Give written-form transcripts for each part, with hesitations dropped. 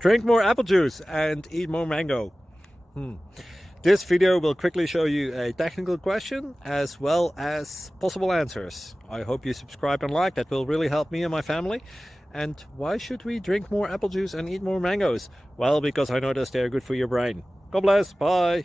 Drink more apple juice and eat more mango. This video will quickly show you a technical question as well as possible answers. I hope you subscribe and like, that will really help me and my family. And why should we drink more apple juice and eat more mangoes? Well, because I noticed they're good for your brain. God bless, bye!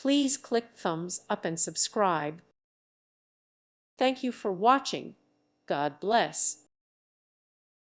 Please click thumbs up and subscribe. Thank you for watching. God bless.